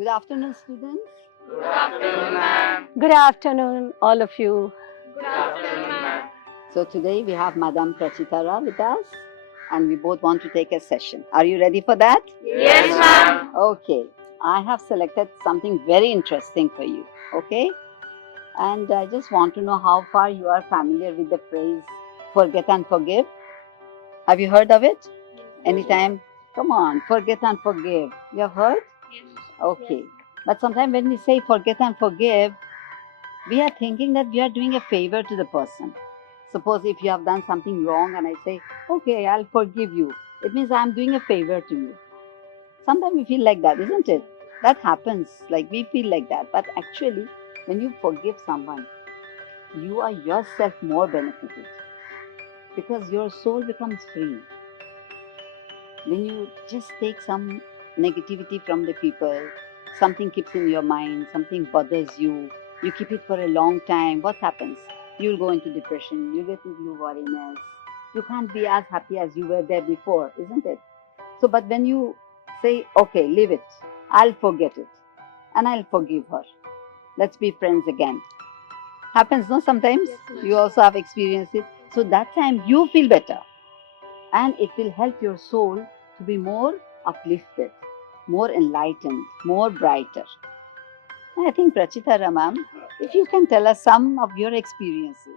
Good afternoon, students. Good afternoon, ma'am. Good afternoon, all of you. Good afternoon, ma'am. So today we have Madam Prachitara with us, and we both want to take a session. Are you ready for that? Yes, ma'am. Okay. I have selected something very interesting for you. Okay? And I just want to know how far you are familiar with the phrase forget and forgive. Have you heard of it? Anytime? Come on, forget and forgive. You have heard? Yes. Okay. But sometimes when we say forget and forgive, we are thinking that we are doing a favor to the person. Suppose if you have done something wrong and I say, okay, I'll forgive you, it means I'm doing a favor to you. Sometimes we feel like that, isn't it? That happens, like we feel like that. But actually, when you forgive someone, you are yourself more benefited because your soul becomes free. When you just take some negativity from the people, something keeps in your mind, something bothers you, you keep it for a long time, what happens? You'll go into depression, you get into worriness. You can't be as happy as you were there before, isn't it? So, but when you say, okay, leave it, I'll forget it, and I'll forgive her. Let's be friends again. Happens, no? Sometimes you also have experienced it. So that time you feel better, and it will help your soul to be more uplifted, more enlightened, more brighter. I think Prachitara ma'am, if you can tell us some of your experiences.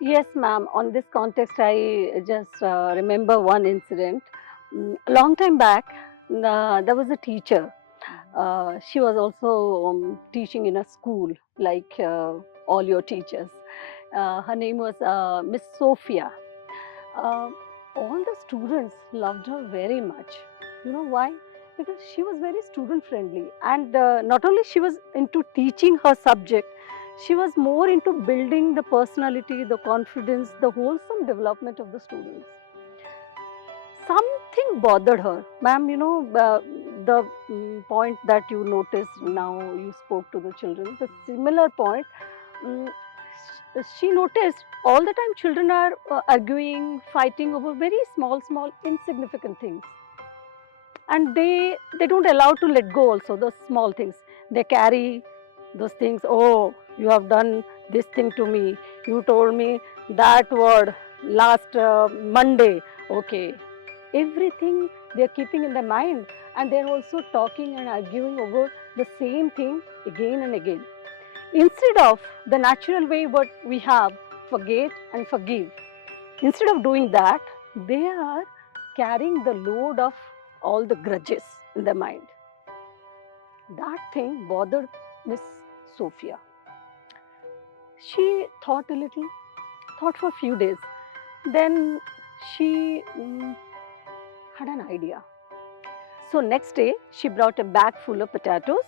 Yes, ma'am. On this context, I just remember one incident. A long time back, there was a teacher. She was also teaching in a school, like all your teachers. Her name was Miss Sophia. Uh, all the students loved her very much. You know why? Because she was very student friendly, and not only she was into teaching her subject, she was more into building the personality, the confidence, the wholesome development of the students. Something bothered her, ma'am. The point that you noticed now, you spoke to the children, the similar point. mm, she noticed all the time children are arguing, fighting over very small insignificant things, and they don't allow to let go also those small things. They carry those things. Oh, you have done this thing to me, you told me that word last Monday. Okay, everything they're keeping in their mind, and they're also talking and arguing over the same thing again and again, instead of the natural way what we have, forget and forgive. Instead of doing that, they are carrying the load of all the grudges in their mind. That thing bothered Miss Sophia. She thought a little, thought for a few days. Then she had an idea. So next day, she brought a bag full of potatoes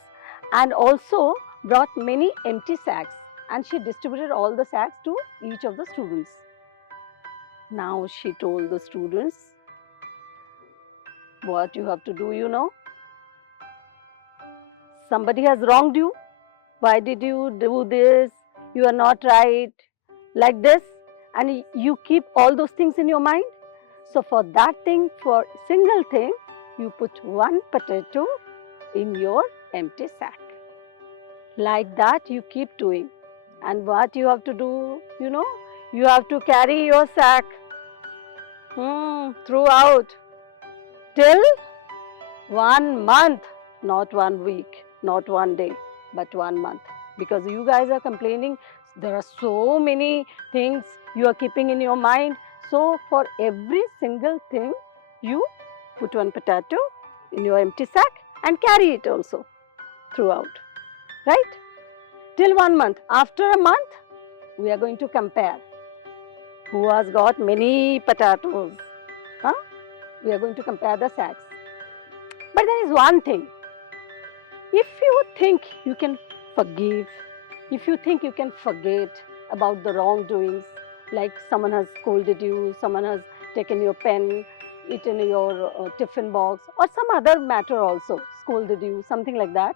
and also brought many empty sacks, and she distributed all the sacks to each of the students. Now she told the students what you have to do, Somebody has wronged you. Why did you do this? You are not right. Like this. And you keep all those things in your mind. So for that thing, for single thing, you put one potato in your empty sack. Like that you keep doing. And what you have to do, you have to carry your sack throughout till 1 month, not 1 week, not 1 day, but 1 month. Because you guys are complaining, there are so many things you are keeping in your mind. So for every single thing, you put one potato in your empty sack and carry it also throughout, right? Till 1 month. After a month, we are going to compare who has got many potatoes. Huh? We are going to compare the sacks. But there is one thing. If you think you can forgive, if you think you can forget about the wrongdoings, like someone has scolded you, someone has taken your pen, eaten your tiffin box, or some other matter also, scolded you, something like that.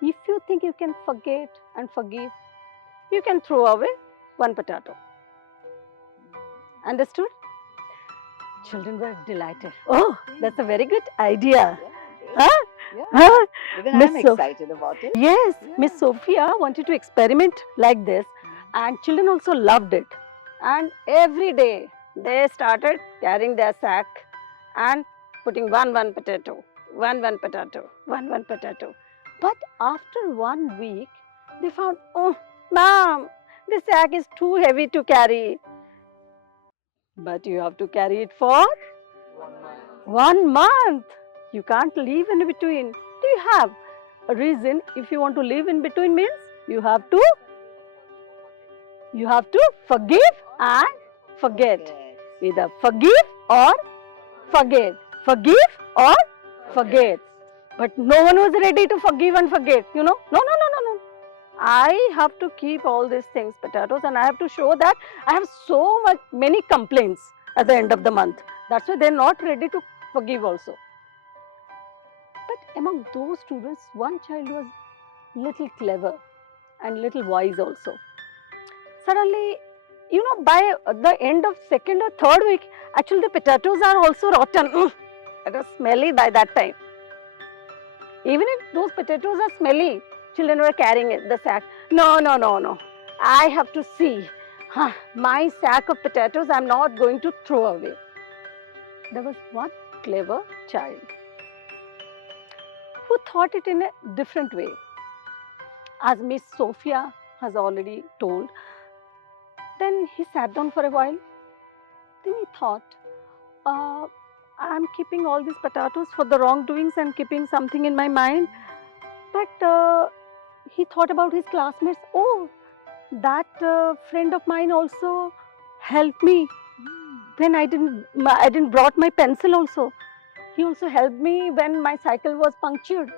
If you think you can forget and forgive, you can throw away one potato. Understood? Children were delighted. Oh, that's a very good idea. Huh? Yeah. Huh? Even Miss I'm Sof- excited about it. Yes, Yeah. Miss Sophia wanted to experiment like this, and children also loved it. And every day they started carrying their sack and putting one potato, one potato, one potato. But after 1 week, they found, oh, ma'am, this sack is too heavy to carry. But you have to carry it for 1 month. You can't leave in between. Do you have a reason? If you want to live in between means you have to forgive and forget. Either forgive or forget. Forgive or forget. But no one was ready to forgive and forget. No. I have to keep all these things, potatoes, and I have to show that I have many complaints at the end of the month. That's why they're not ready to forgive also. But among those students, one child was little clever and little wise also. Suddenly, by the end of second or third week, actually the potatoes are also rotten. It was smelly by that time. Even if those potatoes are smelly, children were carrying it, the sack. No. I have to see. My sack of potatoes I'm not going to throw away. There was one clever child who thought it in a different way. As Miss Sophia has already told, then he sat down for a while. Then he thought, I'm keeping all these potatoes for the wrongdoings and keeping something in my mind. But he thought about his classmates. Oh, that friend of mine also helped me when I didn't brought my pencil also. He also helped me when my cycle was punctured.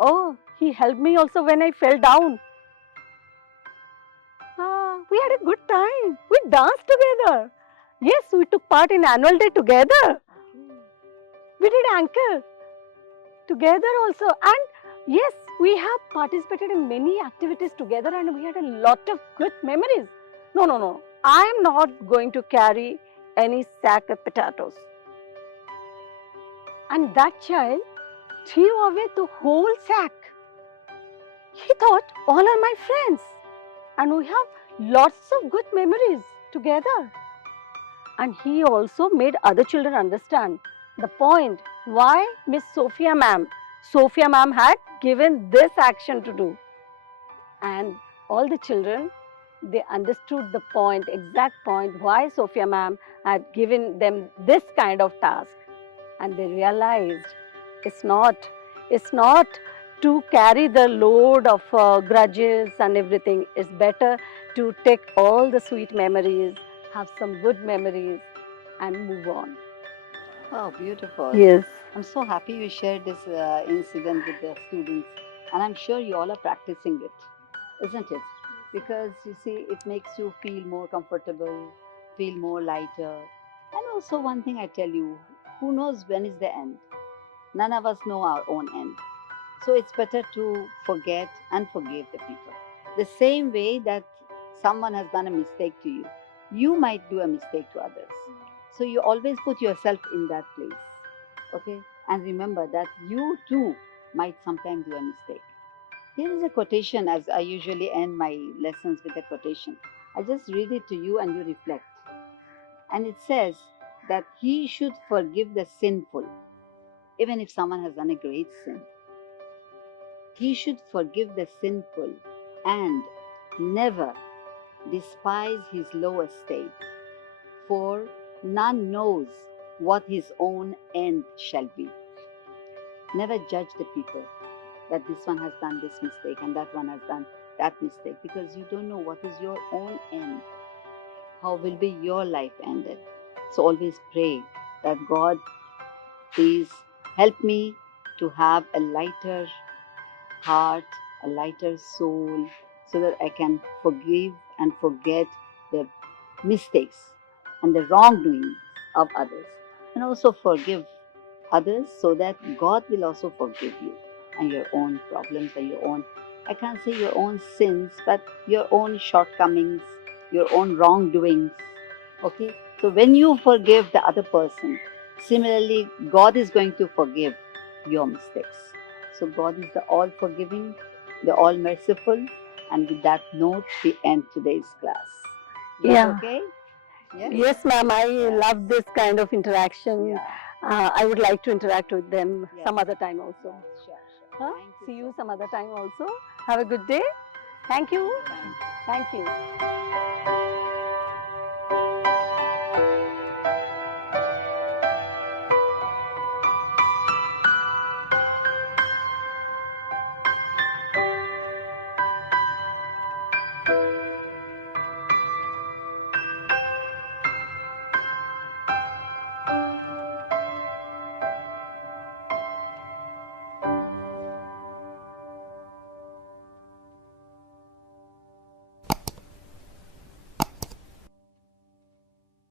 Oh, he helped me also when I fell down. We had a good time. We danced together. Yes, we took part in annual day together. We did anchor together also. And yes, we have participated in many activities together and we had a lot of good memories. No. I am not going to carry any sack of potatoes. And that child threw away the whole sack. He thought, all are my friends and we have lots of good memories together. And he also made other children understand the point why Miss Sophia ma'am had given this action to do. And all the children, they understood the point, exact point why Sophia ma'am had given them this kind of task. And they realized it's not to carry the load of grudges and everything. It's better to take all the sweet memories, have some good memories and move on. Oh, beautiful. Yes. I'm so happy you shared this incident with the students, and I'm sure you all are practicing it, isn't it? Because you see, it makes you feel more comfortable, feel more lighter. And also, one thing I tell you, who knows when is the end? None of us know our own end. So it's better to forget and forgive the people. The same way that someone has done a mistake to you, you might do a mistake to others. So you always put yourself in that place. Okay? And remember that you too might sometimes do a mistake. Here is a quotation, as I usually end my lessons with a quotation. I just read it to you and you reflect. And it says that he should forgive the sinful, even if someone has done a great sin. He should forgive the sinful and never despise his low estate, for none knows what his own end shall be. Never judge the people that this one has done this mistake and that one has done. that mistake, because you don't know what is your own end, how will be your life ended. So always pray that God, please help me to have a lighter heart, a lighter soul, so that I can forgive and forget the mistakes and the wrongdoings of others, and also forgive others so that God will also forgive you and your own problems and your own, I can't say your own sins, but your own shortcomings, your own wrongdoings. Okay? So when you forgive the other person, similarly, God is going to forgive your mistakes. So God is the all forgiving, the all merciful, and with that note, we end today's class. Is that Yeah. okay? Yes? Yes, ma'am. I Yes. love this kind of interaction. Yeah. I would like to interact with them Yes. some other time also. Yes, sure, sure. Huh? Thank you See so you some much. other time also. Have a good day. Thank you. Thank you. Thank you.